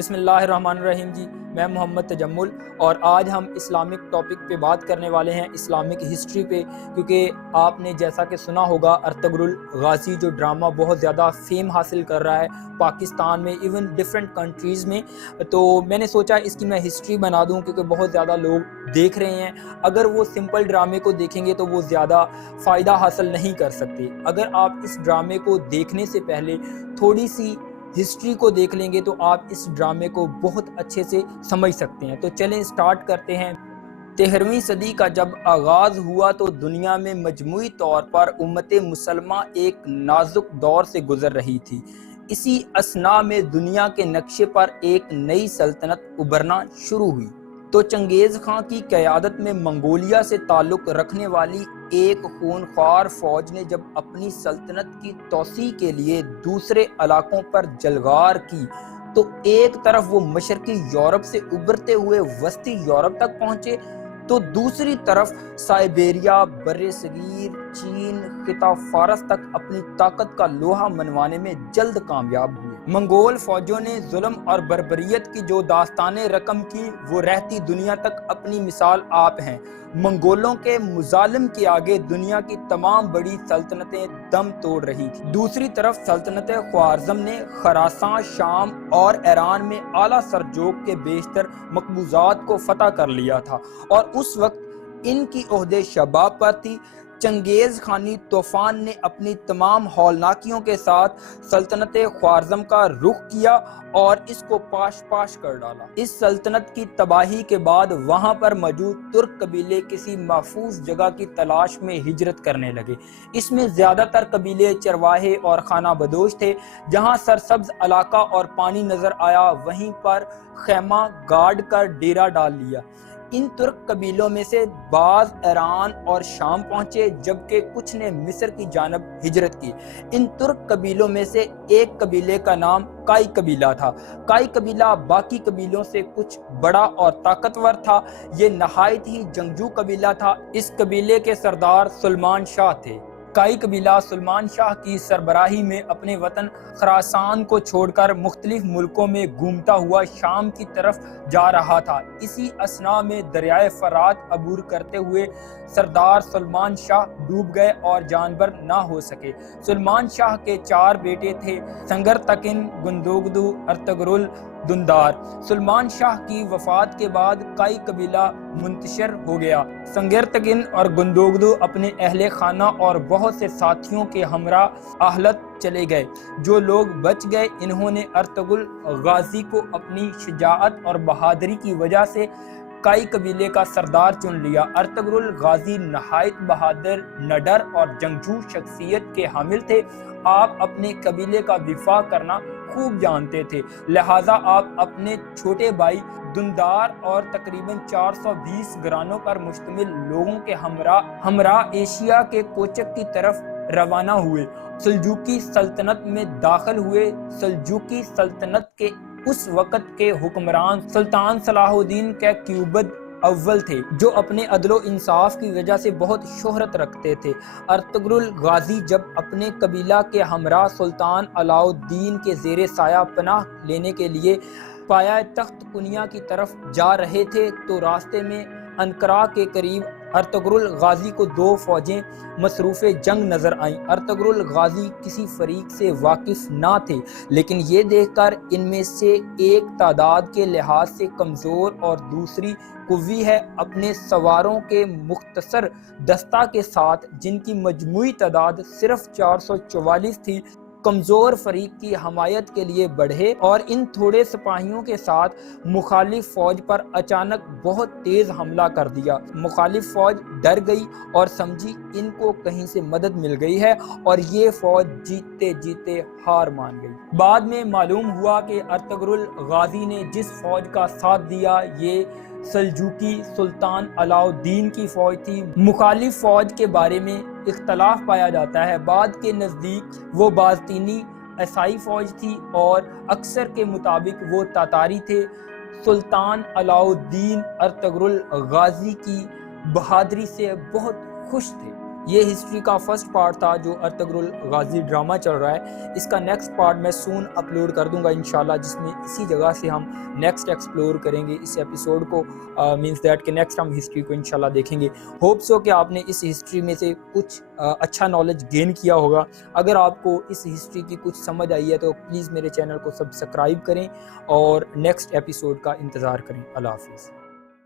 بسم اللہ الرحمن الرحیم جی، میں محمد تجمل اور آج ہم اسلامک ٹاپک پہ بات کرنے والے ہیں، اسلامک ہسٹری پہ، کیونکہ آپ نے جیسا کہ سنا ہوگا ارطغرل غازی جو ڈرامہ بہت زیادہ فیم حاصل کر رہا ہے پاکستان میں، ایون ڈفرینٹ کنٹریز میں، تو میں نے سوچا اس کی میں ہسٹری بنا دوں کیونکہ بہت زیادہ لوگ دیکھ رہے ہیں۔ اگر وہ سمپل ڈرامے کو دیکھیں گے تو وہ زیادہ فائدہ حاصل نہیں کر سکتے۔ اگر آپ اس ڈرامے کو دیکھنے سے پہلے تھوڑی سی ہسٹری کو دیکھ لیں گے تو آپ اس ڈرامے کو بہت اچھے سے سمجھ سکتے ہیں۔ تو چلیں سٹارٹ کرتے ہیں۔ 13ویں صدی کا جب آغاز ہوا تو دنیا میں مجموعی طور پر امت مسلمہ ایک نازک دور سے گزر رہی تھی۔ اسی اثناء میں دنیا کے نقشے پر ایک نئی سلطنت ابھرنا شروع ہوئی۔ تو چنگیز خان کی قیادت میں منگولیا سے تعلق رکھنے والی ایک خونخوار فوج نے جب اپنی سلطنت کی توسیع کے لیے دوسرے علاقوں پر جلغار کی تو ایک طرف وہ مشرقی یورپ سے ابھرتے ہوئے وسطی یورپ تک پہنچے تو دوسری طرف سائبیریا، برصغیر چین، خطہ فارس تک اپنی طاقت کا لوہا منوانے میں جلد کامیاب ہوئے۔ منگول فوجوں نے ظلم اور بربریت کی جو داستانیں رقم کی وہ رہتی دنیا تک اپنی مثال آپ ہیں۔ منگولوں کے مظالم کے آگے دنیا کی تمام بڑی سلطنتیں دم توڑ رہی تھیں۔ دوسری طرف سلطنت خوارزم نے خراسان، شام اور ایران میں اعلیٰ سرجوگ کے بیشتر مقبوضات کو فتح کر لیا تھا اور اس وقت ان کی عہدے شباب پر تھی۔ چنگیز خانی طوفان نے اپنی تمام ہولناکیوں کے ساتھ سلطنت خوارزم کا رخ کیا اور اس کو پاش پاش کر ڈالا۔ اس سلطنت کی تباہی کے بعد وہاں پر موجود ترک قبیلے کسی محفوظ جگہ کی تلاش میں ہجرت کرنے لگے۔ اس میں زیادہ تر قبیلے چرواہے اور خانہ بدوش تھے۔ جہاں سرسبز علاقہ اور پانی نظر آیا وہیں پر خیمہ گاڑ کر ڈیرا ڈال لیا۔ ان ترک قبیلوں میں سے بعض ایران اور شام پہنچے جبکہ کچھ نے مصر کی جانب ہجرت کی۔ ان ترک قبیلوں میں سے ایک قبیلے کا نام کائی قبیلہ تھا۔ کائی قبیلہ باقی قبیلوں سے کچھ بڑا اور طاقتور تھا۔ یہ نہایت ہی جنگجو قبیلہ تھا۔ اس قبیلے کے سردار سلمان شاہ تھے۔ کائی قبیلہ سلمان شاہ کی سربراہی میں اپنے وطن خراسان کو چھوڑ کر مختلف ملکوں میں گھومتا ہوا شام کی طرف جا رہا تھا۔ اسی اثناء میں دریائے فرات عبور کرتے ہوئے سردار سلمان شاہ ڈوب گئے اور جانبر نہ ہو سکے۔ سلمان شاہ کے 4 بیٹے تھے، سنگرتکن، گندوگدو، ارطغرل، دندار۔ سلمان شاہ کی وفات کے بعد کائی قبیلہ منتشر ہو گیا۔ سنگرتکن اور گندوگدو اپنے اہل خانہ اور بہت سے ساتھیوں کے ہمراہ اہلت چلے گئے۔ جو لوگ بچ گئے انہوں نے ارطغرل غازی کو اپنی شجاعت اور بہادری کی وجہ سے کائی قبیلے کا سردار چن لیا۔ ارطغرل غازی نہایت بہادر، نڈر اور جنگجو شخصیت کے حامل تھے۔ آپ اپنے قبیلے کا دفاع کرنا خوب جانتے تھے، لہٰذا آپ اپنے چھوٹے بھائی دندار اور تقریباً 420 گھرانوں پر مشتمل لوگوں کے ہمراہ ایشیا کے کوچک کی طرف روانہ ہوئے۔ سلجوقی سلطنت میں داخل ہوئے۔ سلجوقی سلطنت کے اس وقت کے حکمران سلطان صلاح الدین کیقوباد اول تھے، جو اپنے عدل و انصاف کی وجہ سے بہت شہرت رکھتے تھے۔ ارطغرل غازی جب اپنے قبیلہ کے ہمراہ سلطان علاء الدین کے زیر سایہ پناہ لینے کے لیے پایہ تخت کنیا کی طرف جا رہے تھے تو راستے میں انقرہ کے قریب ارطغرل غازی کو 2 فوجیں مصروف جنگ نظر آئیں۔ ارطغرل غازی کسی فریق سے واقف نہ تھے، لیکن یہ دیکھ کر ان میں سے ایک تعداد کے لحاظ سے کمزور اور دوسری قوی ہے، اپنے سواروں کے مختصر دستہ کے ساتھ جن کی مجموعی تعداد صرف 444 تھی، کمزور فریق کی حمایت کے لیے بڑھے اور ان تھوڑے سپاہیوں کے ساتھ مخالف فوج پر اچانک بہت تیز حملہ کر دیا۔ مخالف فوج ڈر گئی اور سمجھی ان کو کہیں سے مدد مل گئی ہے اور یہ فوج جیتے جیتے ہار مان گئی۔ بعد میں معلوم ہوا کہ ارطغرل غازی نے جس فوج کا ساتھ دیا یہ سلجوقی سلطان علاء الدین کی فوج تھی۔ مخالف فوج کے بارے میں اختلاف پایا جاتا ہے۔ بعد کے نزدیک وہ بازطینی عیسائی فوج تھی اور اکثر کے مطابق وہ تاتاری تھے۔ سلطان علاء الدین ارطغرل غازی کی بہادری سے بہت خوش تھے۔ یہ ہسٹری کا فرسٹ پارٹ تھا جو ارطغرل غازی ڈرامہ چل رہا ہے. اس کا نیکسٹ پارٹ میں سون اپلوڈ کر دوں گا انشاءاللہ، جس میں اسی جگہ سے ہم نیکسٹ ایکسپلور کریں گے اس ایپیسوڈ کو، مینس دیٹ کہ نیکسٹ ہم ہسٹری کو انشاءاللہ دیکھیں گے. ہوپ سو کہ آپ نے اس ہسٹری میں سے کچھ اچھا نالج گین کیا ہوگا. اگر آپ کو اس ہسٹری کی کچھ سمجھ آئی ہے تو پلیز میرے چینل کو سبسکرائب کریں اور نیکسٹ ایپیسوڈ کا انتظار کریں. اللہ حافظ.